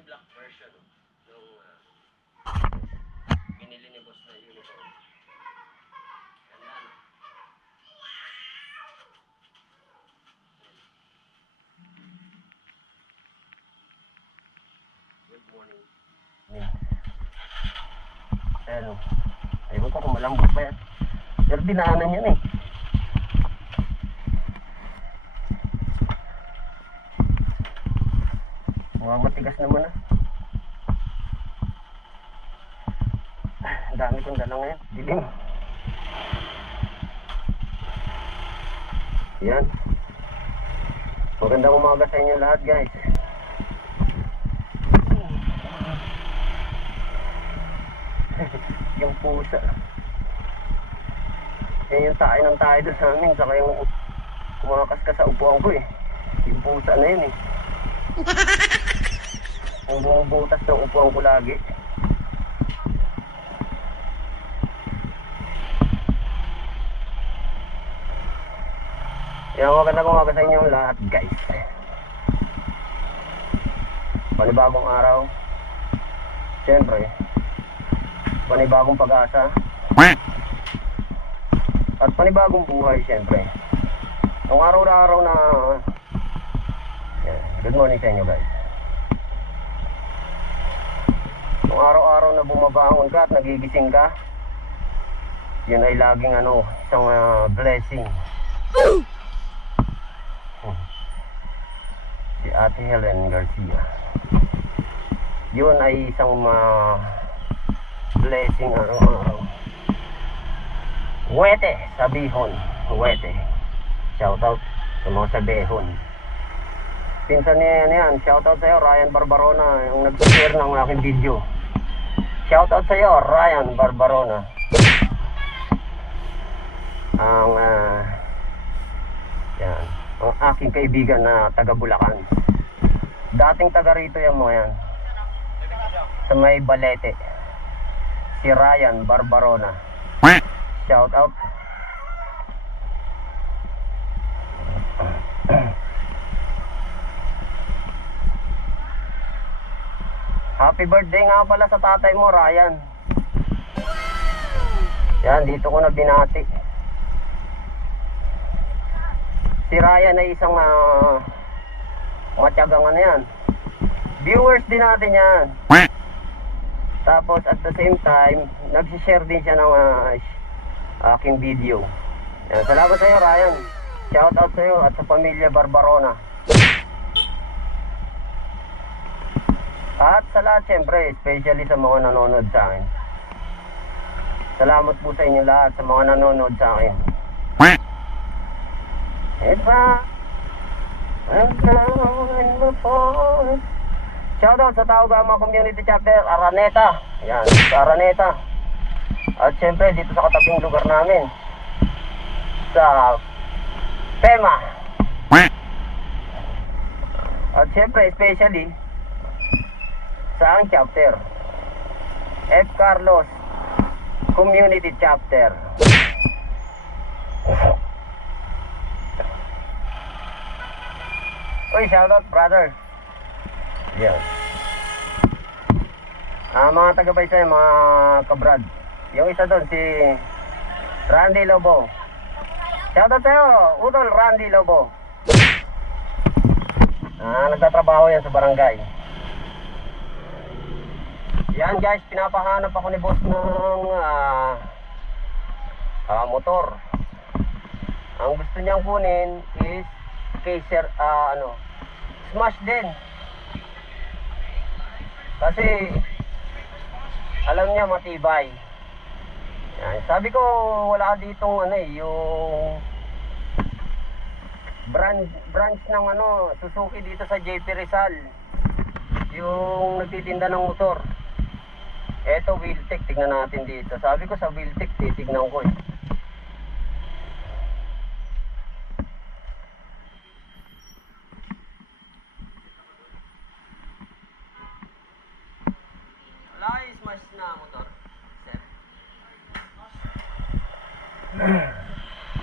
yung black version nung ah, binili ni boss na uniform. Good morning. Ano? Ayun ko kung malambot ba yan. Pero dinaanan yan eh. Matigas naman ah. Ang dami kong dala ngayon. Dilim. Yan. Magandang umaga sa inyo lahat guys. yung pusa. Yan yung tayo ng tayo doon sa amin. Saka yung kumakas ka sa upuan ko eh. Yung pusa na yun eh. Ang bumubutas ng upuan ko lagi. Yan, magandang umaga sa inyong lahat, guys. Panibagong araw. Siyempre, panibagong pag-asa. At panibagong buhay, siyempre. Nung araw na Good morning sa inyo, guys. Araw-araw na bumabangon ka at nagigising ka, yun ay laging ano, isang ah, blessing. Si Ate Helen Garcia. Yun ay isang ah, blessing araw-araw. Wete, sabihon. Wete. Shoutout sa mga sabihon. Pinsan niya yan yan. Shoutout sa'yo, Ryan Barbarona, yung nag-share ng aking video. Shoutout sa'yo, Ryan Barbarona. Ang, ah, yan, ang aking kaibigan na taga Bulacan. Dating taga rito yung mga yan. Sa may Balete. Si Ryan Barbarona. Shoutout. Happy birthday nga pala sa tatay mo, Ryan. Yan, dito ko na binati. Si Ryan ay isang uh, matyagang ano yan. Viewers din natin yan. Tapos at the same time, nagsishare din siya ng ah, aking video. Yan, salamat sa iyo, Ryan. Shout out sa iyo at sa pamilya Barbarona. At sa lahat, siyempre, especially sa mga nanonood sa akin. Salamat po sa inyo lahat sa mga nanonood sa akin. If I am down in the forest. Shoutout sa tao mga community chapter, Araneta. Yan, sa Araneta. At siyempre, dito sa katabing lugar namin. Sa Pema. At siyempre, especially, sa ang chapter. F. Carlos Community Chapter. Uy, shoutout brother. Yes. Ah, mga taga-baysay, mga kabrad. Yung isa doon, si Randy Lobo. Shoutout sa'yo, Udol Randy Lobo. Ah, nagtatrabaho yan sa barangay. Yan guys, pinapahanap ako ni boss ng ah, ah, motor. Ang gusto niyang kunin is Kaiser, ah, ano, smash din. Kasi, alam niya matibay. Yan. Sabi ko, wala ditong ano eh, yung brand, branch ng ano, Suzuki dito sa JP Rizal. Yung nagtitinda ng motor. Eto, Wheeltech, tignan natin dito. Sabi ko sa Wheeltech, titignan ko eh.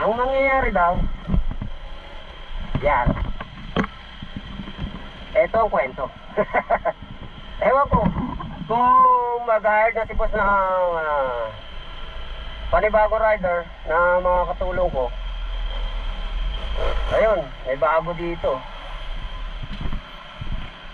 Ang mangyayari daw, yan. Ito ang kwento. Ewan ko, kung mag-hire na si boss ng ah, panibago rider na mga katulong ko, ayun, may bago dito.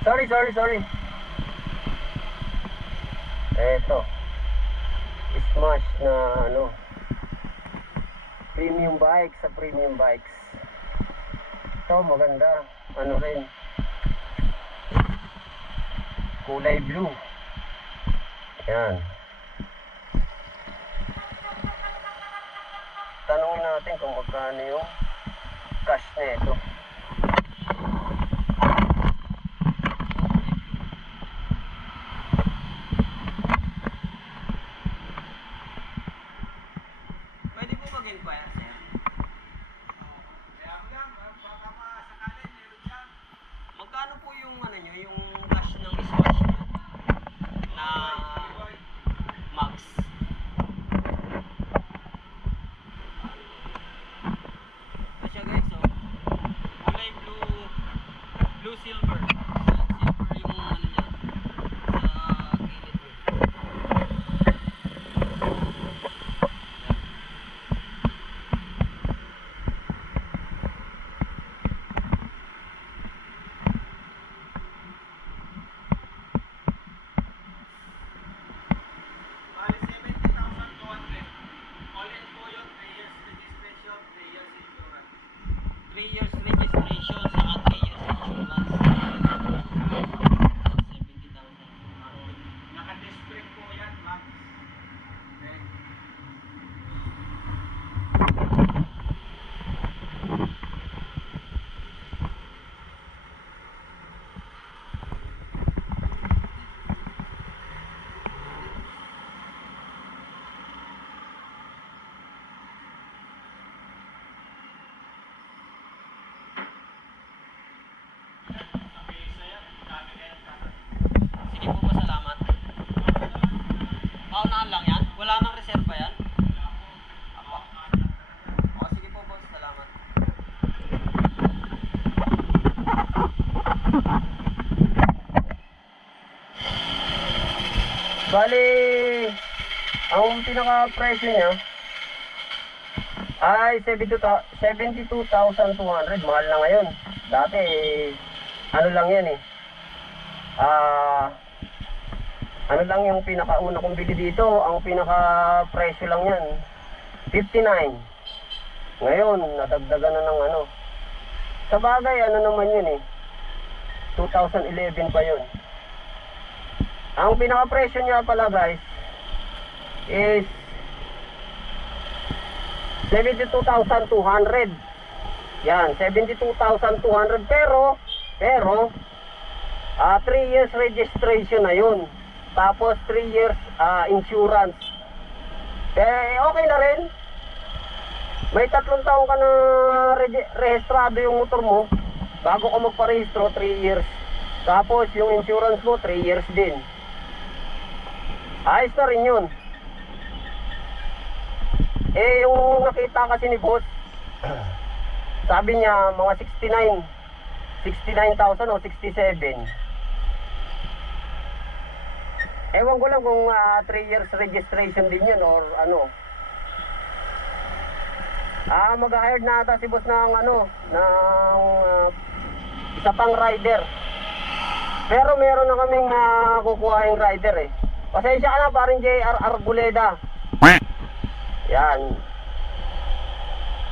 Sorry, sorry, sorry. Eto. Smash na ano. Premium bike sa premium bikes. Ito maganda. Ano rin. Kulay blue. Yan. Tanungin natin kung magkano yung cash nito. Pwede po mag-inquire, sir. Magkano po yung ano nyo, yung cash ng smash nyo? Na max. Ito siya guys, so kulay blue, blue silver. Silver yung ano niya, sa gilid niya. Bali, 70,200. All in po yun, 3 years registration, 3 years insurance. 3 years registration sa 3 years insurance. 70,000. Naka-disc brake po yan, max. Okay. Okay, isa yan. Dami na yan, kaka. Sige po ba, salamat. Paunahan lang yan? Wala nang reserva yan? Apo. O, sige po boss, salamat. Bali, ang pinaka-presyo niya ay 72,200. 72,200. Mahal na ngayon. Dati, ano lang yan eh. Ah, ano lang yung pinakauna kong bili dito, ang pinaka-presyo lang yan, 59. Ngayon, nadagdagan na ng ano. Sa bagay, ano naman yun eh, 2011 pa yun. Ang pinaka-presyo niya pala guys, is 72,200. Yan, 72,200 pero, pero, Ah, 3 years registration na yun. Tapos 3 years ah, insurance. Eh, okay na rin. May tatlong taong ka na regi- rehistrado yung motor mo. Bago ka magparehistro, 3 years. Tapos yung insurance mo, 3 years din. Ayos na rin yun. Eh, yung nakita kasi ni boss, sabi niya mga 69. 69,000 o 67. Ewan ko lang kung 3 years registration din yun or ano. Ah, mag-hired na ata si boss ng ano, ng ah, isa pang rider. Pero meron na kaming nakukuha yung rider eh. Pasensya ka na parin JR Arboleda. Yan.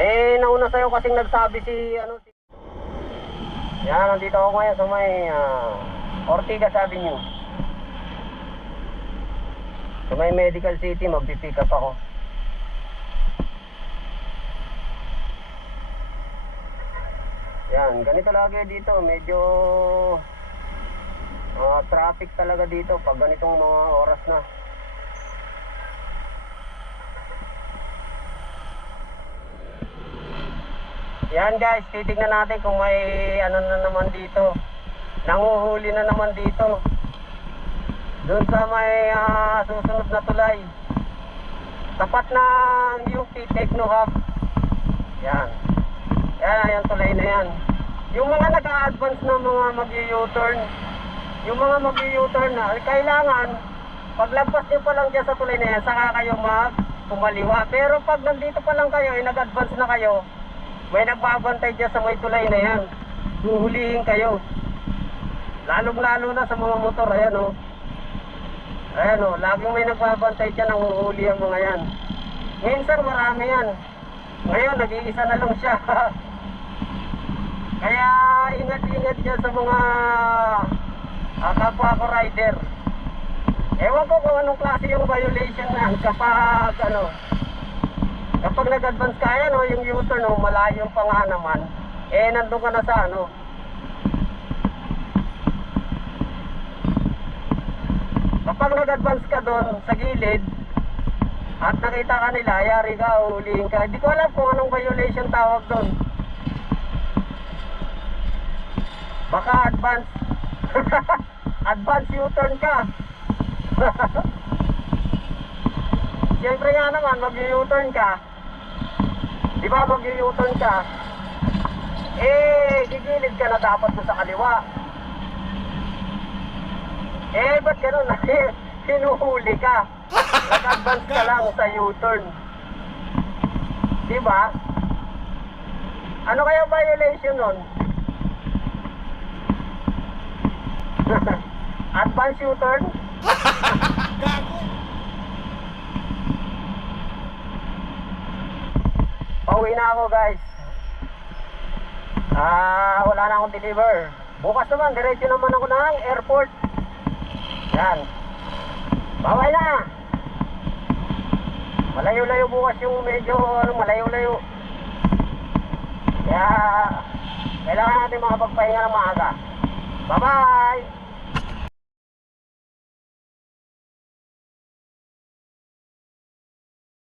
Eh, nauna sa'yo kasing nagsabi si ano si yan, nandito ako ngayon sa may ah, Ortigas Avenue. Sa may Medical City, magpipick up ako. Yan, ganito lagi dito. Medyo ah, traffic talaga dito pag ganitong mga oras na. Yan guys, titignan natin kung may ano na naman dito. Nanguhuli na naman dito. Doon sa may ah, susunod na tulay. Tapat ng UP Techno Hub. Yan. Yan, yung tulay na yan. Yung mga nag-a-advance na mga mag-u-turn, yung mga mag-u-turn na, kailangan, paglagpas nyo pa lang dyan sa tulay na yan, saka kayo mag kumaliwa. Pero pag nandito pa lang kayo, eh, nag-advance na kayo, may nagbabantay dyan sa may tulay na yan. Huhulihin kayo. Lalong-lalo na sa mga motor, ayan o. Ayan o, laging may nagbabantay dyan ang huhuli ang mga yan. Minsan marami yan. Ngayon, nag-iisa na lang siya. Kaya ingat-ingat dyan sa mga uh, kapwa ko rider. Ewan ko kung anong klase yung violation na kapag ano, kapag nag-advance ka yan, no, yung U-turn, no, malayo pa nga naman, eh nandun ka na sa ano, kapag nag-advance ka doon sa gilid, at nakita ka nila, yari ka, ulihin ka. Hindi ko alam kung anong violation tawag doon. Baka advance. advance U-turn ka. Siyempre nga naman, mag-U-turn ka. Di ba mag-U-turn ka? Eh, gigilid ka na dapat sa kaliwa. Eh, ba't ganun? Hinuhuli ka. Nag-advance ka lang sa U-turn. Di ba? Ano kaya violation nun? Advance U-turn? Pauwi na ako guys. Ah, wala na akong deliver. Bukas naman, diretso naman ako ng airport. Yan. Bawal na. Malayo-layo bukas yung medyo ano, malayo-layo. Kaya kailangan natin makapagpahinga ng maaga. Bye-bye!